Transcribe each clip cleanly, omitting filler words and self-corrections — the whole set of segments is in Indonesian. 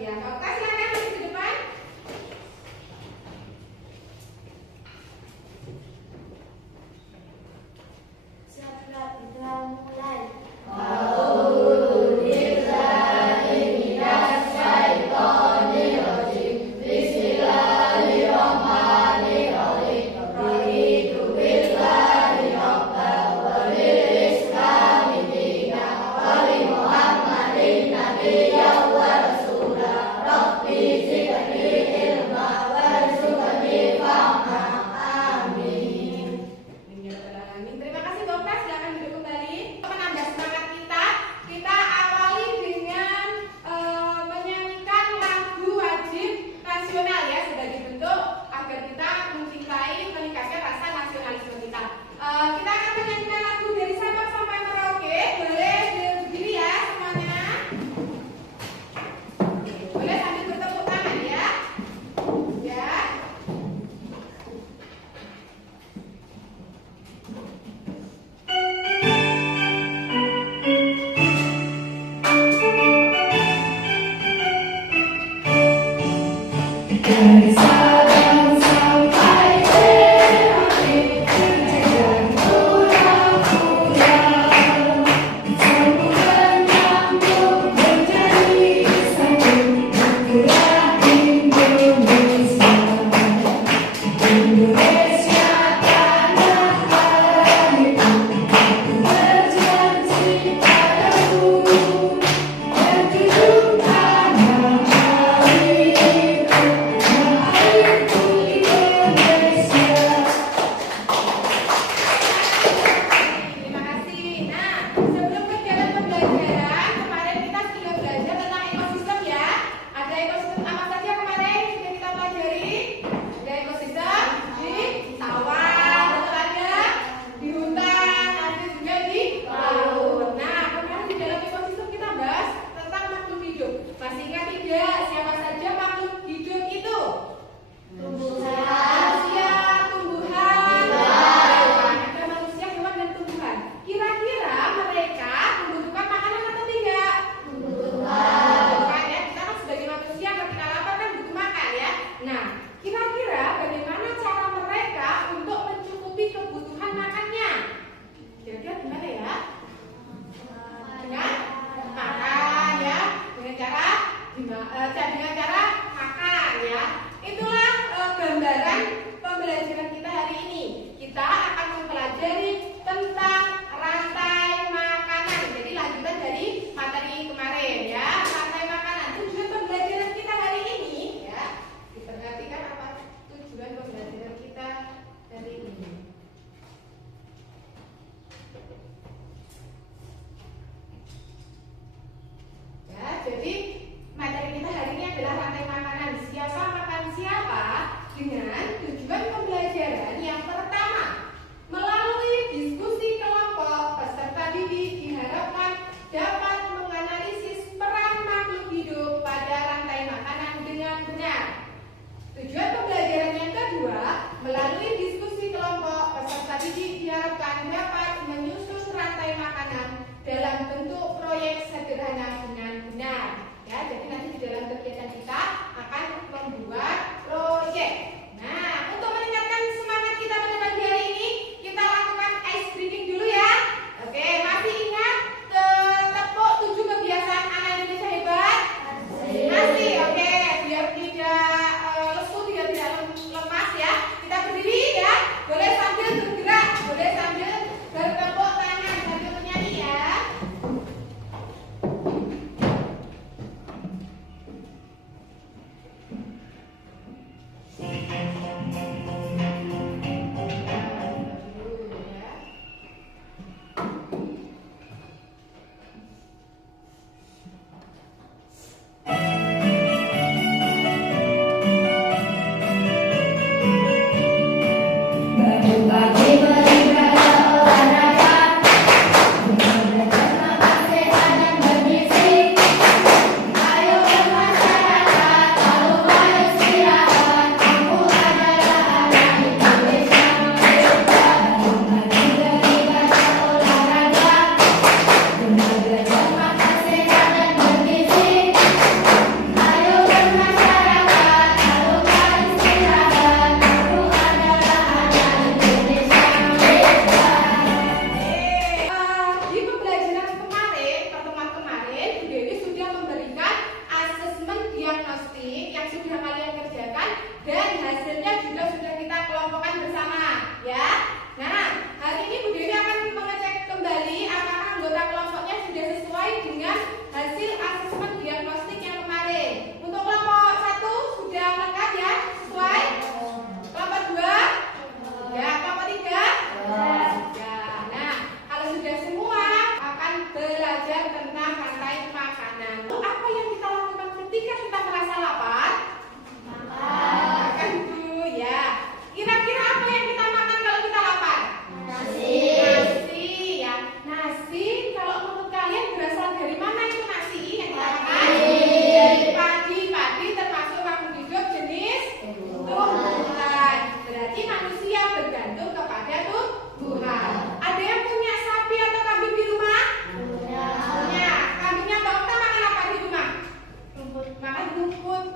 ya. Oke, silakan maju ke depan. Segera kita mulai. Terima kasih Dokter, silakan duduk kembali. Menambah semangat kita, kita awali dengan menyanyikan lagu wajib nasional ya sebagai bentuk agar kita mencintai, meningkatkan rasa nasionalisme kita. Kita akan menyanyikan lagu dari Sabang sampai Merauke. Boleh berdiri ya semuanya. Boleh sambil bertepuk tangan ya. Ya. Dari Sabang sampai Merauke, terjadi pura-pura, sambungan nyambung menjadi satu, itulah Indonesia. Indonesia tanah airku, aku berjanji padamu, dan tujuh tanah airku. Terima kasih. Nah, sebelum kegiatan pembelajaran, kemarin kita sudah belajar tentang ekosistem ya. Ada ekosistem apa saja kemarin sudah kita pelajari? Ada ekosistem di sawah, betul ada di hutan, ada juga di laut. Nah, kemarin di dalam ekosistem kita bahas tentang makhluk hidup. Masih ingat tidak siapa saja makhluk hidup itu? Manusia, tumbuhan, hewan. Ada manusia, hewan, dan tumbuhan. Kira-kira mereka membutuhkan makanan atau tidak? Membutuhkan ya. Kita kan sebagai manusia ketika lapar kan butuh makan ya. Nah, kira-kira bagaimana cara mereka untuk mencukupi kebutuhan makannya? Kira-kira gimana ya? Dengan makan ya. Dengan cara makan ya. Itulah gambaran pembelajaran kita hari ini. Kita akan mempelajari tentang rantai makanan. Jadi lanjutan dari materi kemarin ya, rantai makanan. Tujuan pembelajaran kita hari ini ya, diperhatikan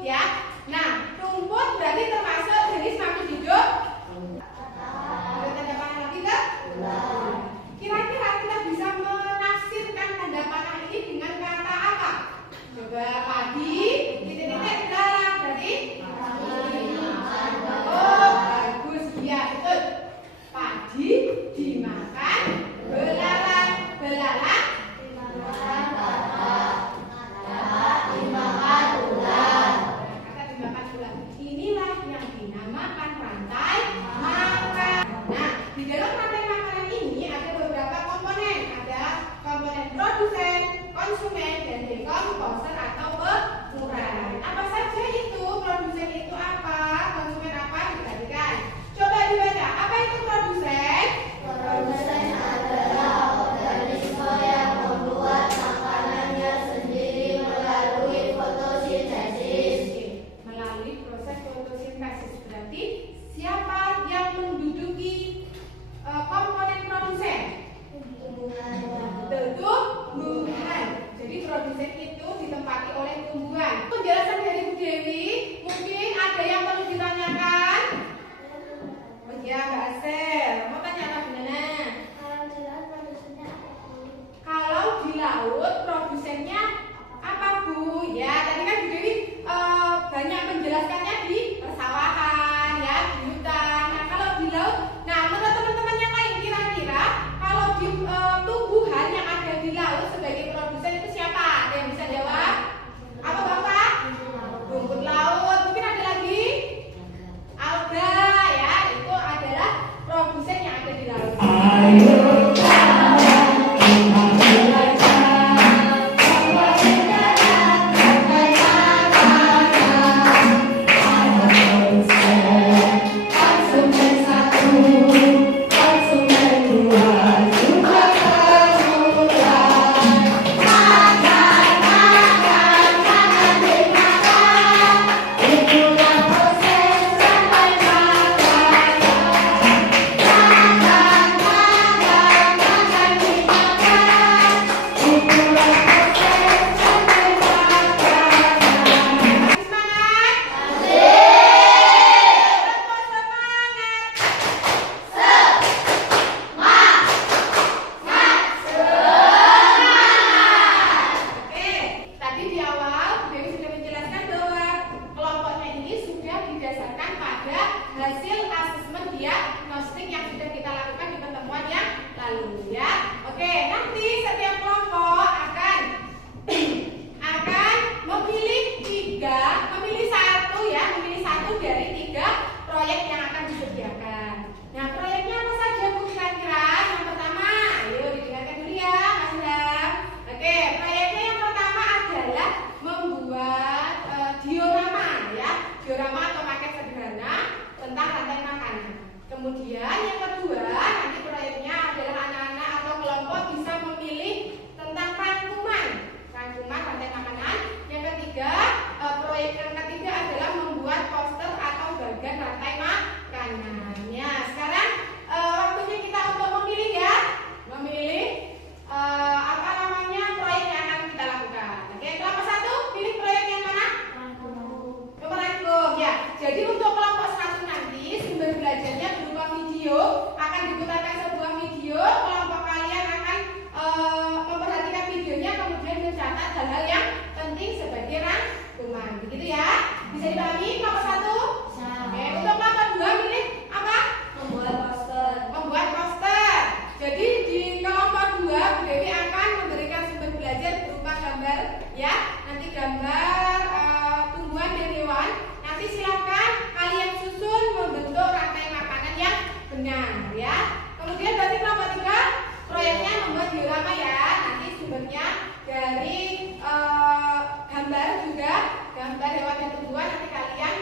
ya. Nah, rumput berarti termasuk jenis makhluk hidup. Ada tanda panah lagi kan? Kira-kira kita bisa menafsirkan tanda panah ini dengan kata apa? Coba padi, titik-titik belalang, berarti oh bagus, ya betul. Padi dimakan belalang, belalang kata dimakan ular. Inilah yang dinamakan rantai makanan. Nah, di dalam rantai makanan ini ada beberapa komponen. Ada komponen produsen, konsumen, dan dekomposer atau pengurang. Apa saja itu? Produsen itu apa? Konsumen apa? Diperhatikan. Coba dibaca. Apa itu produsen? Produsen adalah organisme yang membuat makanannya sendiri melalui fotosintesis. Melalui proses fotosintesis. Berarti siapa yang menduduki komponen produsen? Tumbuhan. Tumbuhan. Jadi produsen itu ditempati oleh tumbuhan. Penjelasan dari Bu Dewi, mungkin ada yang perlu ditanyakan? Oh iya, Mbak Asel. Mau tanya apa gimana? Kalau jelas produsennya apa, Bu? Kalau di laut produsennya apa, Bu? Ya, tadi kan Bu Dewi banyak menjelaskannya di persawahan, ya, di hutan. Nah, kalau di laut, nah menurut teman-teman yang lain kira-kira kalau di tumbuhan yang ada di laut sebagai produsen itu siapa? Ada yang bisa jawab? Apa Bapak? Rumput laut. Mungkin ada lagi? Alga, ya, itu adalah produsen yang ada di laut. Ayo kita belajar bahwa sekarang rantai makanan ada produsen, konsumen satu, konsumen dua, juga pengurang. Makan dimakan, itulah proses rantai makanan. Tadi di awal Dewi sudah menjelaskan bahwa kelompoknya ini sudah didasarkan pada hasil asesmen diagnostik yang sudah kita lakukan di pertemuan yang lalu, ya. Oke, nanti setiap kelompok akan memilih satu dari 3 proyek yang akan disediakan. Nah, proyeknya apa saja, Bu, kira-kira? Yang pertama, ayo didengarkan dulu ya, Mas Ilham. Oke, proyeknya yang pertama adalah membuat diorama, ya, diorama atau paket sederhana tentang rantai makanan. Kemudian yang kedua, nanti proyeknya adalah anak-anak atau kelompok bisa memilih tentang rangkuman rantai makanan. Yang ketiga, proyek yang ketiga adalah membuat poster atau bagan rantai makanan. Ya, sekarang waktunya kita untuk memilih, ya, memilih proyek yang akan kita lakukan. Oke, kelompok 1 pilih proyek yang mana? Merangkum, ya. Jadi untuk kelompok 1 nanti sumber belajarnya berupa video, akan diputarkan sebuah video. Kelompok kalian akan memperhatikan videonya, kemudian mencatat hal-hal yang penting sebagai rangkuman. Begitu ya? Bisa dipahami kelompok 1? Oke, untuk kelompok 2 pilih apa? Membuat poster. Jadi di kelompok 2 Bu Dewi akan memberikan sumber belajar berupa gambar, ya. Nanti gambar tumbuhan dan hewan. Nanti silakan kalian susun membentuk rantai makanan yang benar, ya. Kemudian berarti kelompok 3 proyeknya membuat diorama, ya. Nanti sumbernya dari gambar juga, gambar hewan dan tumbuhan. Nanti kalian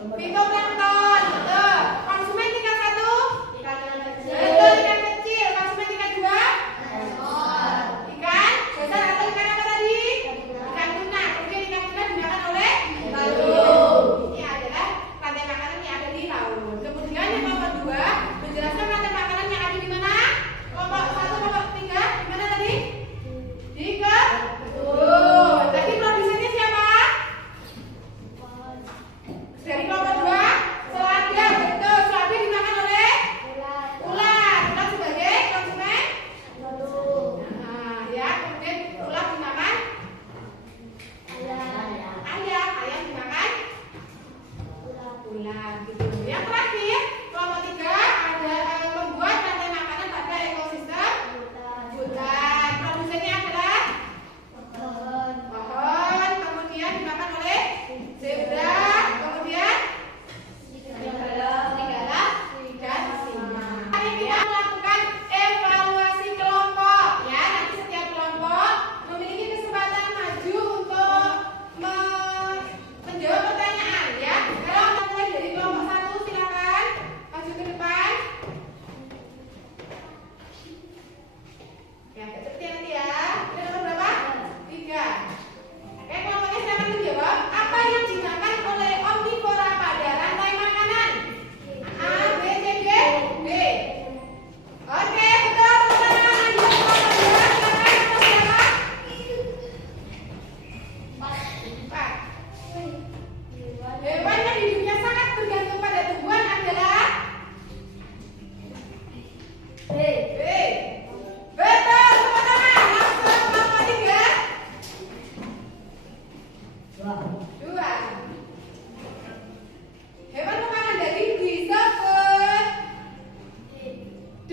Fitoplankton. Betul. Konsumen tingkat 1. Ikan yang kecil. Betul, ikan kecil. Konsumen tingkat 2. Ekspor. Ikan besar atau ikan apa tadi? Ikan tuna. Kemudian ikan tuna dimakan oleh Laut. Ini adalah rantai makanan yang ada di laut. Kemudian yang nomor 2 menjelaskan rantai makanan yang ada di mana? Kelompok 1, kelompok 3 di mana tadi? Di kebun. Tadi produsennya siapa? Dari kelompok 2 selada. Betul, selada dimakan oleh ular. Ular sebagai konsumen. Nah, ya, kemudian ular dimakan ayam dimakan ular gitu. Yang terakhir, kelompok 3 ada membuat rantai makanan pada ekosistem hutan. Produsennya adalah pohon, kemudian dimakan oleh zebra, kemudian serigala, dan singa. Hari kita melakukan evaluasi kelompok, ya. Nanti setiap kelompok memiliki kesempatan maju untuk menjawab pertanyaan, ya. Kalau kita mulai dari kelompok 1, silakan maju ke depan. Ya, seperti nanti ya. Kita nomor berapa? 3. Oke, kelompoknya silakan menjawab. Apa yang dimakan oleh omnivora pada rantai makanan? A, B, C, D, B. Oke, betul teman-teman. Lanjut ke kelompok 2. Silakan kelompok berapa? 4. Hewan yang hidupnya sangat bergantung pada tumbuhan adalah B. Betul teman-teman. Langsung kelompok 3. 2. Hewan pemakan daging disebut D.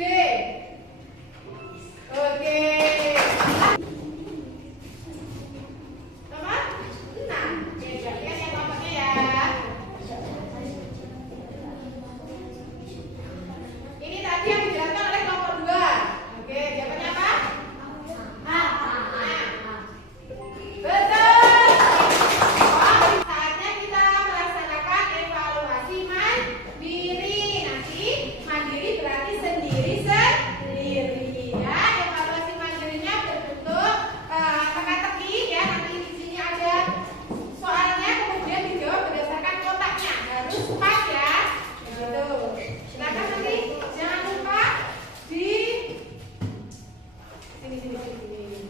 Oke. Nomor 6. Oke, perhatikan ya kelompoknya ya. Ini tadi yang dijelaskan oleh kelompok 2. Oke, jawabannya apa? Betul. Saatnya kita melaksanakan evaluasi mandiri. Nanti mandiri berarti sendiri-sendiri, ya. Evaluasi mandirinya berbentuk teka-teki, ya. Nanti di sini ada soalnya, kemudian dijawab berdasarkan kotaknya. Harus pas, ya. Begitu. Silakan nanti jangan lupa di sini. Nanti silakan ditulis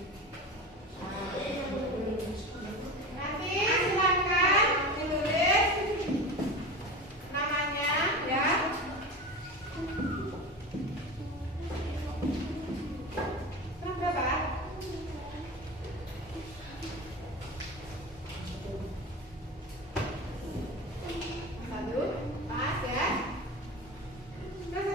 namanya, ya. Nomor berapa? 1, pas ya. Terus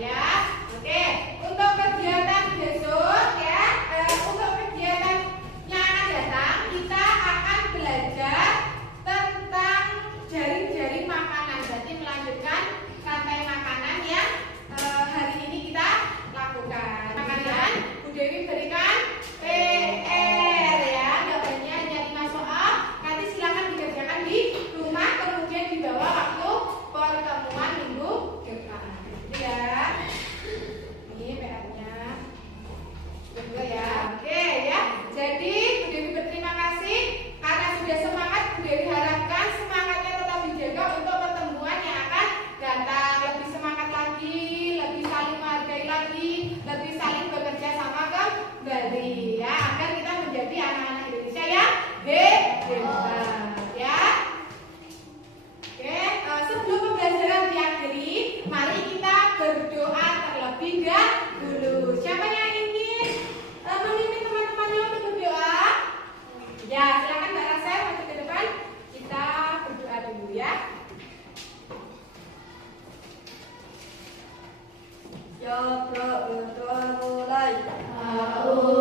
ya. Oke, untuk kegiatan besok ya, untuk kegiatannya akan datang kita akan belajar tentang jaring-jaring makanan. Berarti melanjutkan rantai makanan yang hari ini kita lakukan. Makanan, Bu Dewi berikan PR ya, jawabannya hanya 5 soal. Nanti silakan dikerjakan di rumah, kemudian dibawa waktu pertemuan minggu depan. Ya, ini PR-nya. Kedua ya, oke ya. Jadi Bu Dewi berterima kasih karena sudah semangat. Bu Dewi harapkan semangatnya tetap dijaga untuk pertemuan yang akan datang. Lebih semangat lagi, lebih saling menghargai lagi, lebih saling bekerja sama kembali ya, agar kita menjadi anak-anak Indonesia yang hebat ya. Oke, sebelum pembelajaran diakhiri, mari kita berdoa terlebih dahulu. Siapa yang ingin memimpin teman-temannya untuk berdoa? Ya, silakan Mbak Rasel maju ke depan. Kita berdoa dulu ya. Ya, berdoa mulai. Aku